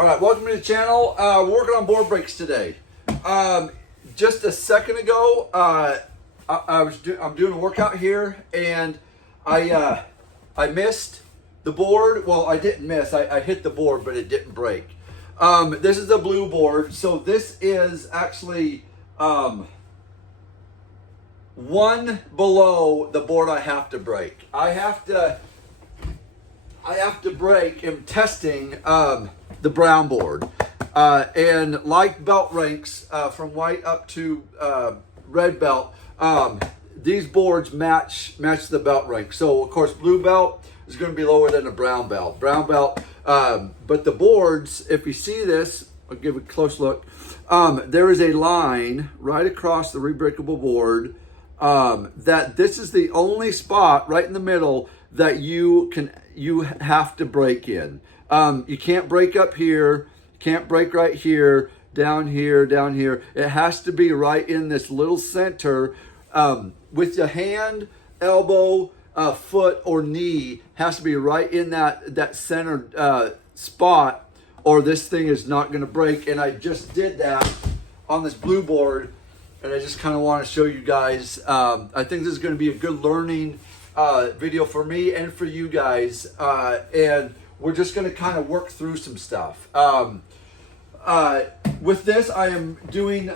All right, welcome to the channel. We're working on board brakes today. Just a second ago, I'm doing a workout here, and I missed the board. Well, I didn't miss. I hit the board, but it didn't break. This is the blue board, so this is actually one below the board I have to break. I have to break. I'm testing the brown board, and like belt ranks from white up to red belt, these boards match the belt rank. So of course blue belt is going to be lower than the brown belt. But the boards, if you see this, I'll give it a close look. There is a line right across the rebreakable board that this is the only spot right in the middle that you have to break in. You can't break up here, can't break right here, down here, down here. It has to be right in this little center, with your hand, elbow, foot, or knee has to be right in that center spot, or this thing is not going to break. And I just did that on this blue board, and I just kind of want to show you guys. I think this is going to be a good learning video for me and for you guys, and we're just going to kind of work through some stuff. With this, I am doing,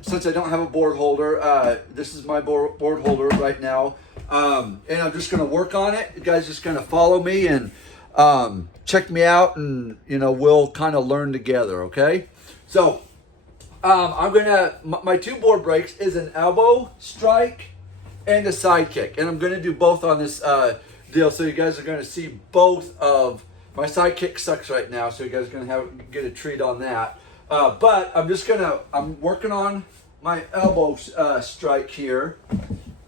since I don't have a board holder, this is my board holder right now, and I'm just going to work on it. You guys just going to follow me and check me out, and we'll kind of learn together, okay? So I'm gonna, my two board breaks is an elbow strike and a side kick, and I'm going to do both on this deal, so you guys are going to see both of my side kick. Sucks right now, so you guys are going to get a treat on that, but I'm working on my elbow strike here,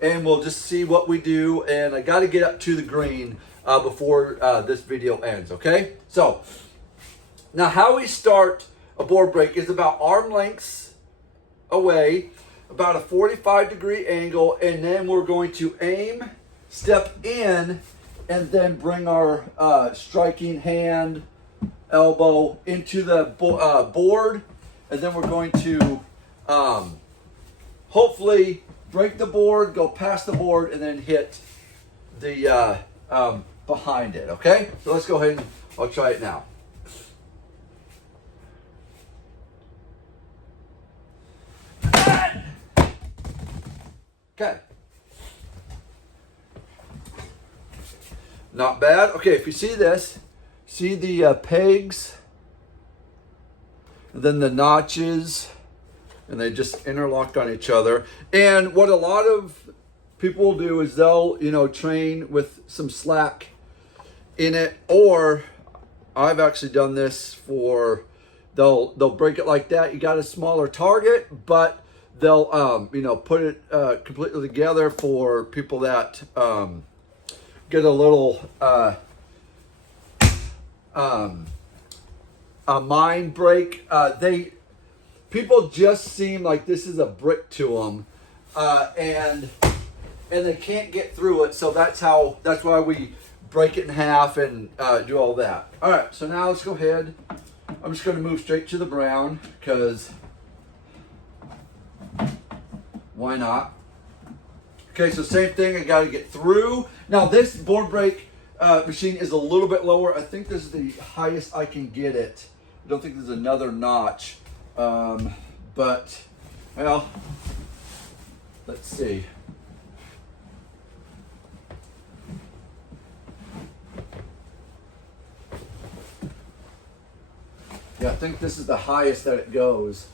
and we'll just see what we do. And I got to get up to the green before this video ends, okay? So now how we start a board break is about arm lengths away, about a 45-degree angle, and then we're going to aim, step in, and then bring our striking hand, elbow into the board, and then we're going to hopefully break the board, go past the board, and then hit the behind it, okay? So let's go ahead and I'll try it now. Okay. Not bad. Okay, if you see this, see the pegs, and then the notches, and they just interlock on each other. And what a lot of people will do is they'll, train with some slack in it, or I've actually done this for, they'll break it like that. You got a smaller target, but they'll put it completely together for people that get a little a mind break. People just seem like this is a brick to them, and they can't get through it. So that's why we break it in half and do all that. All right, so now let's go ahead. I'm just going to move straight to the brown because why not? Okay, so same thing. I got to get through. Now this board break machine is a little bit lower. I think this is the highest I can get it. I don't think there's another notch, but well, let's see. Yeah, I think this is the highest that it goes.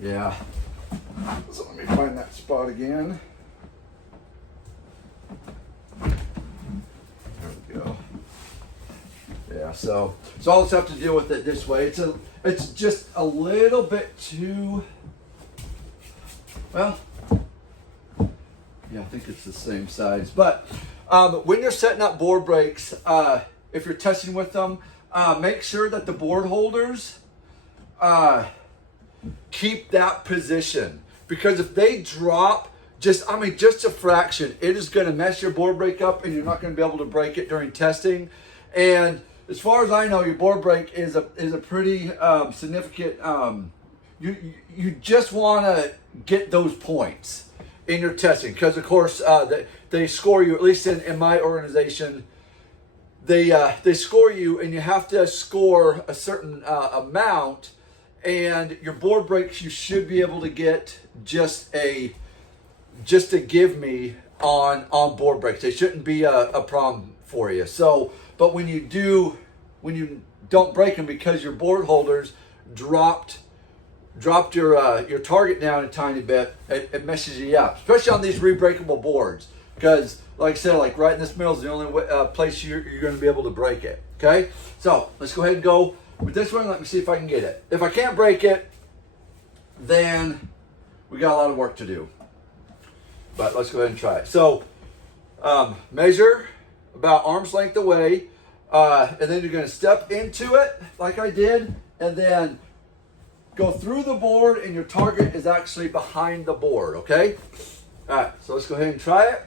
Yeah. So let me find that spot again. There we go. Yeah, so I'll just have to deal with it this way. It's just a little bit too, well, yeah, I think it's the same size. But when you're setting up board breaks, if you're testing with them, make sure that the board holders keep that position, because if they drop just a fraction, it is going to mess your board break up, and you're not going to be able to break it during testing. And as far as I know, your board break is a pretty significant. You just want to get those points in your testing because, of course, they score you. At least in my organization, they score you, and you have to score a certain amount. And your board breaks, you should be able to get just a give me on board breaks. They shouldn't be a problem for you. So, but when you don't break them because your board holders dropped your target down a tiny bit, it messes you up, especially on these rebreakable boards. Because, like I said, like right in this middle is the only place you're going to be able to break it. Okay, so let's go ahead and go with this one. Let me see if I can get it. If I can't break it, then we got a lot of work to do. But let's go ahead and try it. So measure about arm's length away, and then you're going to step into it like I did, and then go through the board, and your target is actually behind the board, okay? All right, so let's go ahead and try it.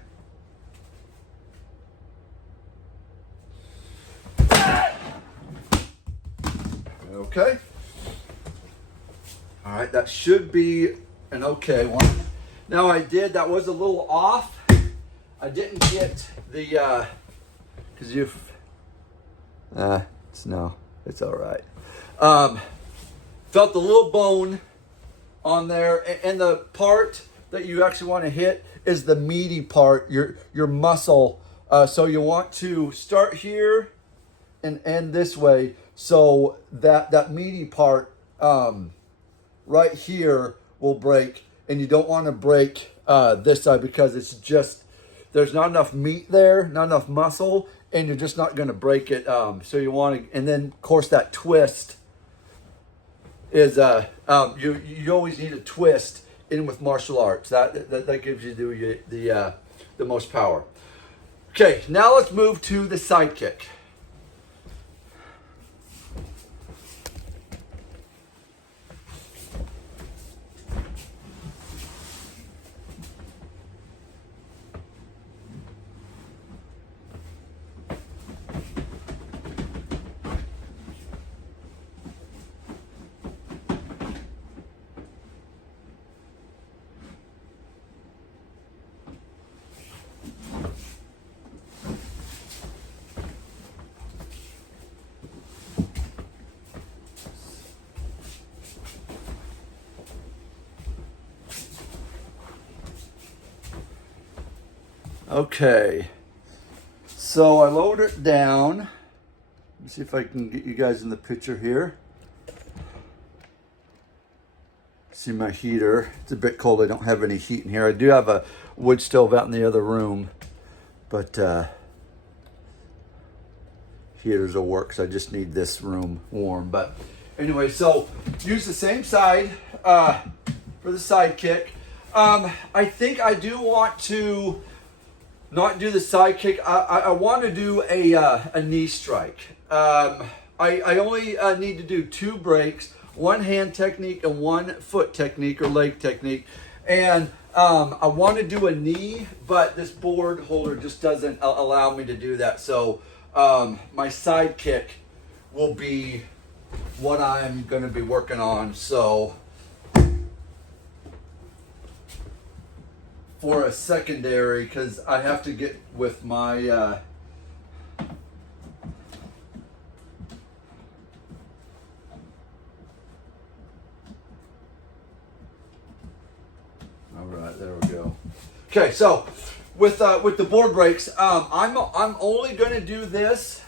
Okay. All right, that should be an okay one. Now that was a little off. I didn't get the, because it's all right. Felt the little bone on there, and the part that you actually want to hit is the meaty part, your muscle. So you want to start here and end this way, so that meaty part right here will break, and you don't want to break this side because it's just there's not enough meat there, not enough muscle, and you're just not going to break it. So you want to, and then of course that twist is you always need a twist in with martial arts. That gives you the most power. Okay, now let's move to the side kick. Okay, so I lowered it down. Let me see if I can get you guys in the picture here. See my heater. It's a bit cold. I don't have any heat in here. I do have a wood stove out in the other room, but heaters will work, so I just need this room warm. But anyway, so use the same side for the side kick. I think I do want to not do the side kick. I want to do a knee strike. I only need to do 2 breaks, one hand technique and one foot technique or leg technique. And I want to do a knee, but this board holder just doesn't allow me to do that. So my side kick will be what I'm going to be working on. So for a secondary, because I have to get with my all right, there we go. Okay, so with the board breaks, I'm only going to do this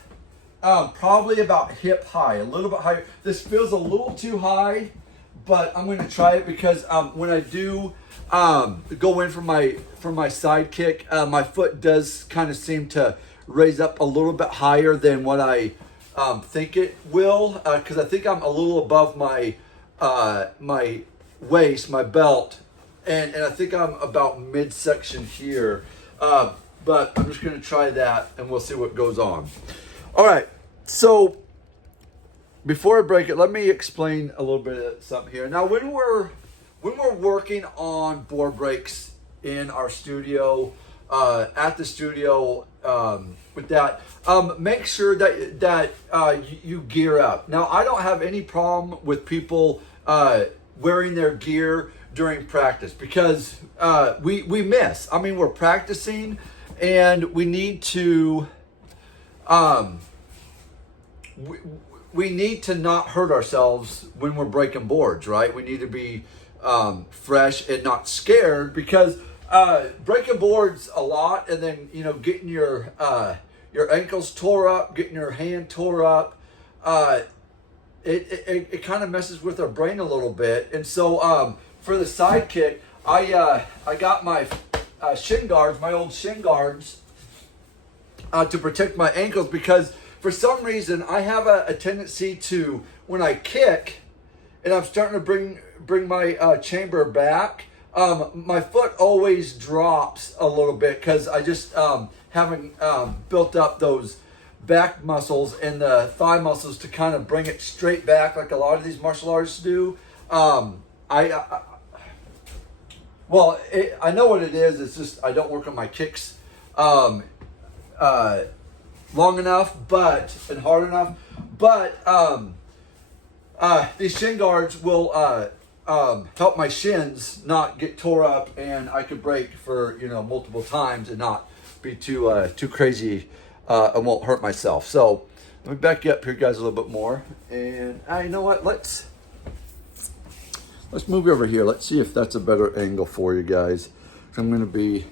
probably about hip high, a little bit higher. This feels a little too high, but I'm going to try it because when I do go in for my side kick, my foot does kind of seem to raise up a little bit higher than what I think it will, because I think I'm a little above my my waist, my belt, and I think I'm about midsection here. But I'm just going to try that, and we'll see what goes on. All right, so before I break it, let me explain a little bit of something here. Now, when we're working on board breaks in our studio, at the studio, with that. Make sure that you gear up. Now, I don't have any problem with people wearing their gear during practice because we miss. I mean, we're practicing, and we need to we need to not hurt ourselves when we're breaking boards, right? We need to be fresh and not scared, because breaking boards a lot, and then getting your ankles tore up, getting your hand tore up, it kind of messes with our brain a little bit. And so for the side kick, I got my shin guards, my old shin guards, to protect my ankles, because for some reason I have a tendency to, when I kick and I'm starting to bring my chamber back, my foot always drops a little bit, because I just haven't built up those back muscles and the thigh muscles to kind of bring it straight back like a lot of these martial artists do. I know what it is. It's just I don't work on my kicks long enough, and hard enough. But these shin guards will help my shins not get tore up, and I could break for multiple times and not be too crazy and won't hurt myself. So let me back you up here, guys, a little bit more. And you know what? Let's move you over here. Let's see if that's a better angle for you guys. I'm going to be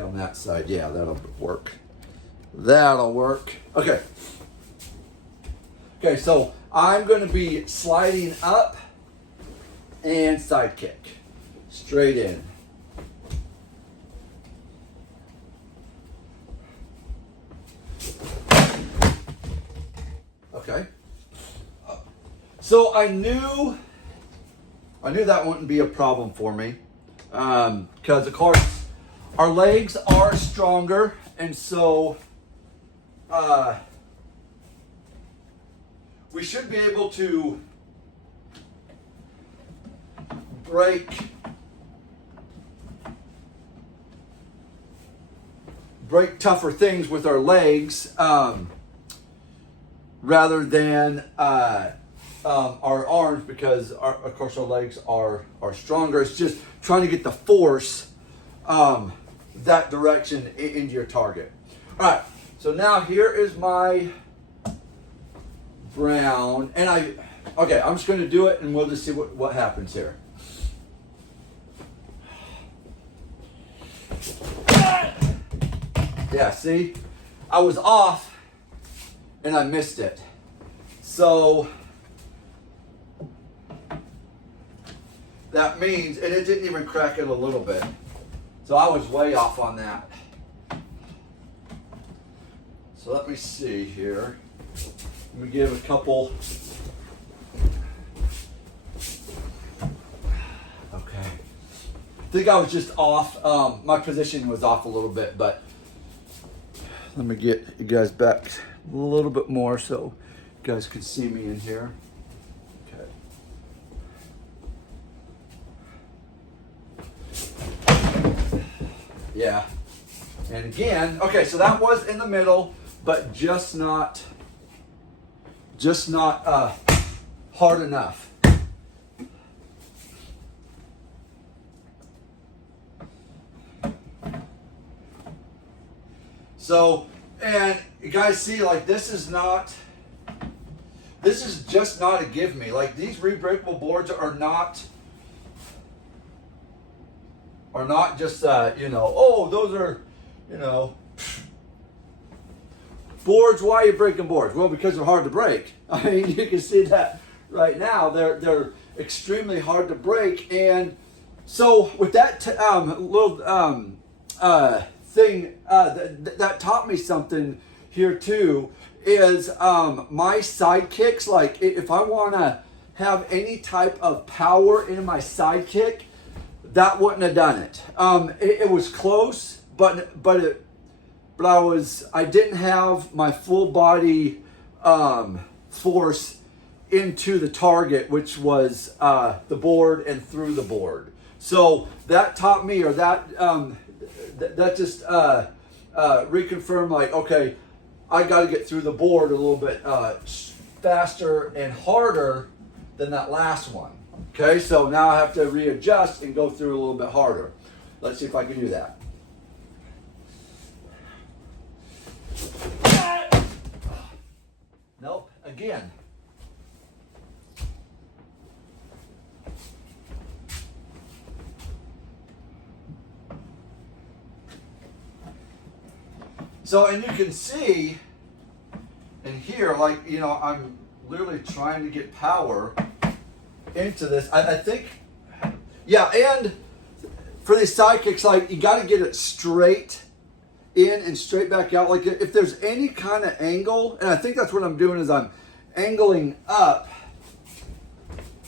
on that side. Yeah, that'll work. That'll work. Okay. Okay, so I'm going to be sliding up and side kick. Straight in. Okay. So I knew that wouldn't be a problem for me, because of course our legs are stronger, and so we should be able to break tougher things with our legs, rather than our arms, because of course our legs are stronger. It's just trying to get the force that direction into your target. All right, so now here is my brown, and I'm just going to do it, and we'll just see what happens here. Yeah, see, I was off and I missed it. So that means, and it didn't even crack it a little bit. So I was way off on that. So let me see here. Let me give a couple. Okay. I think I was just off. My position was off a little bit, but let me get you guys back a little bit more so you guys can see me in here. Yeah. And again, okay, so that was in the middle, but just not hard enough. So, and you guys see, like, this is just not a give me. Like, these rebreakable boards are not just, oh, those are, boards. Why are you breaking boards? Well, because they're hard to break. I mean, you can see that right now. They're extremely hard to break. And so with that little thing, that taught me something here too, is my side kicks. Like, if I want to have any type of power in my side kick, that wouldn't have done it. It was close, but I didn't have my full body force into the target, which was the board and through the board. So that taught me, or that that just reconfirmed, like, okay, I got to get through the board a little bit faster and harder than that last one. Okay, so now I have to readjust and go through a little bit harder. Let's see if I can do that. Nope, again. So, and you can see in here, like, you know, I'm literally trying to get power into this. I think, yeah, and for these side kicks, like, you got to get it straight in and straight back out. Like, if there's any kind of angle, and I think that's what I'm doing, is I'm angling up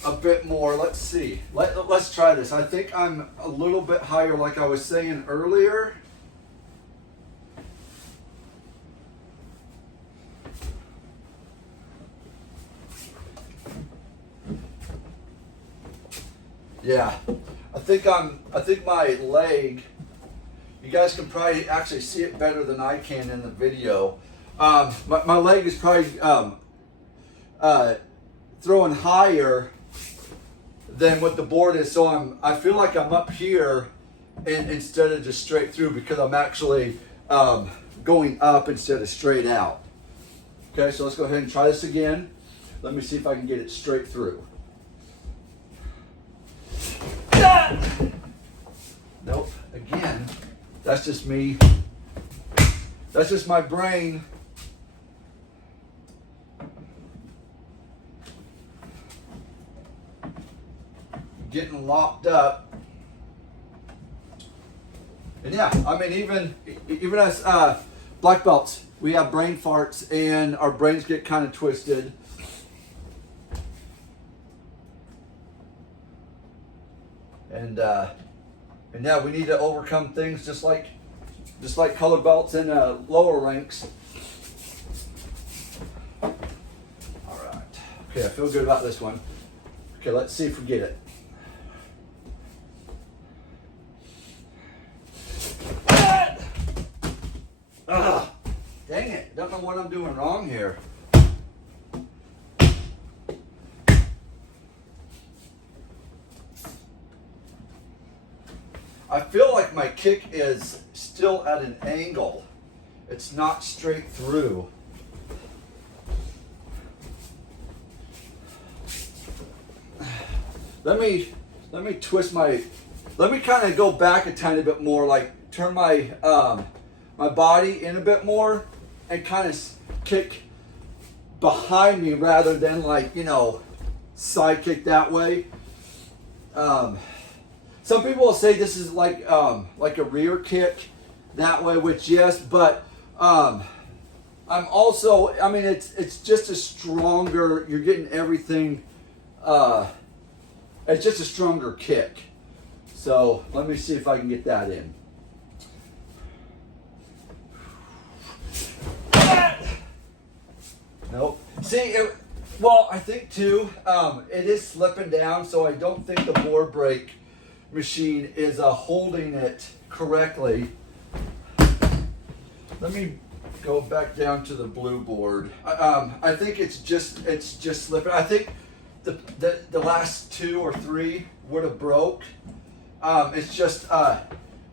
a bit more. Let's see. Let's try this. I think I'm a little bit higher, like I was saying earlier. Yeah, I think my leg, you guys can probably actually see it better than I can in the video. My leg is probably throwing higher than what the board is, so I feel like I'm up here instead of just straight through, because I'm actually going up instead of straight out. Okay, so let's go ahead and try this again. Let me see if I can get it straight through. Nope, again, that's just me. That's just my brain. Getting locked up. And yeah, I mean, even as black belts, we have brain farts and our brains get kind of twisted. And yeah, we need to overcome things just like color belts in lower ranks. All right. Okay, I feel good about this one. Okay, let's see if we get it. Ah, dang it! Don't know what I'm doing wrong here. I feel like my kick is still at an angle. It's not straight through. Let me twist my, let me kind of go back a tiny bit more, like turn my my body in a bit more and kind of kick behind me rather than, like, you know, side kick that way. Some people will say this is like a rear kick that way, which yes, but I'm also, I mean, it's just a stronger, you're getting everything, it's just a stronger kick. So let me see if I can get that in. Nope. See, well, I think too, it is slipping down, so I don't think the board brake machine is holding it correctly. Let me go back down to the blue board. I think it's just slipping. I think the last 2 or 3 would have broke. It's just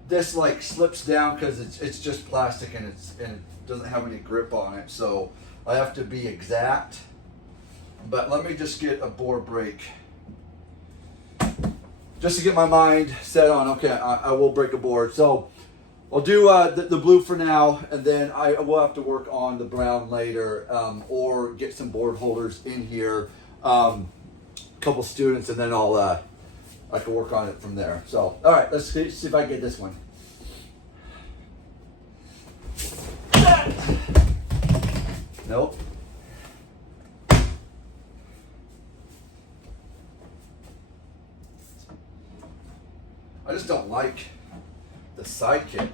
this like slips down because it's just plastic and it doesn't have any grip on it. So I have to be exact. But let me just get a board brake, just to get my mind set on, okay, I will break a board. So I'll do the blue for now, and then I will have to work on the brown later, or get some board holders in here, a couple students, and then I can work on it from there. So, all right, let's see if I can get this one. Nope. I just don't like the side kick.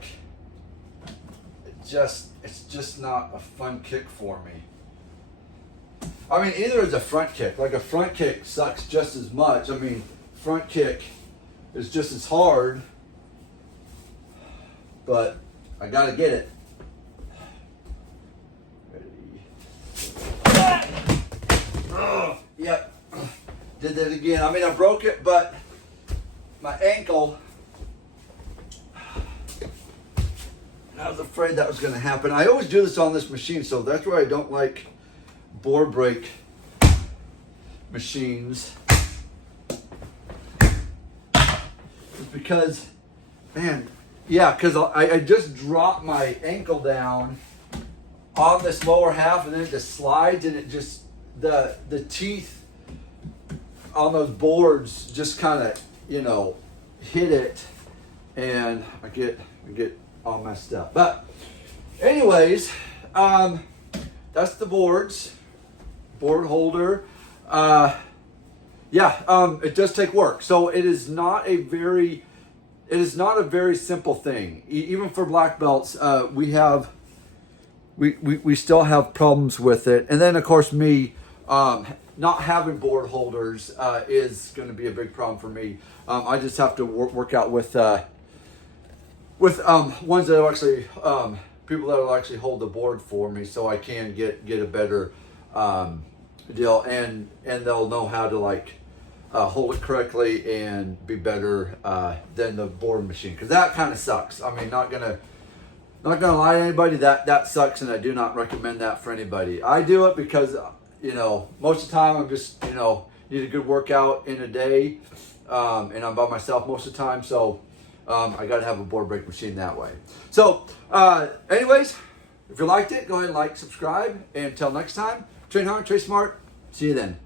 It's just not a fun kick for me. I mean, either is a front kick. Like, a front kick sucks just as much. I mean, front kick is just as hard. but I gotta get it. Oh, yep, did that again. I mean, I broke it, but my ankle, I was afraid that was going to happen. I always do this on this machine, so that's why I don't like board break machines. It's because, man, yeah, because I just dropped my ankle down on this lower half, and then it just slides, and it just, the teeth on those boards just kind of, you know, hit it, and I get all messed up. But anyways, that's the board holder. It does take work. So it is not a very simple thing. Even for black belts, we still have problems with it. And then of course me, not having board holders is going to be a big problem for me. I just have to work out with ones that will actually people that will actually hold the board for me, so I can get a better deal, and they'll know how to like hold it correctly and be better than the board machine, because that kind of sucks. I mean, not gonna lie to anybody, that sucks, and I do not recommend that for anybody. I do it because, you know, most of the time I'm just, you know, need a good workout in a day, and I'm by myself most of the time, so I got to have a board break machine that way. So anyways, if you liked it, go ahead and like, subscribe, and until next time, train hard, train smart. See you then.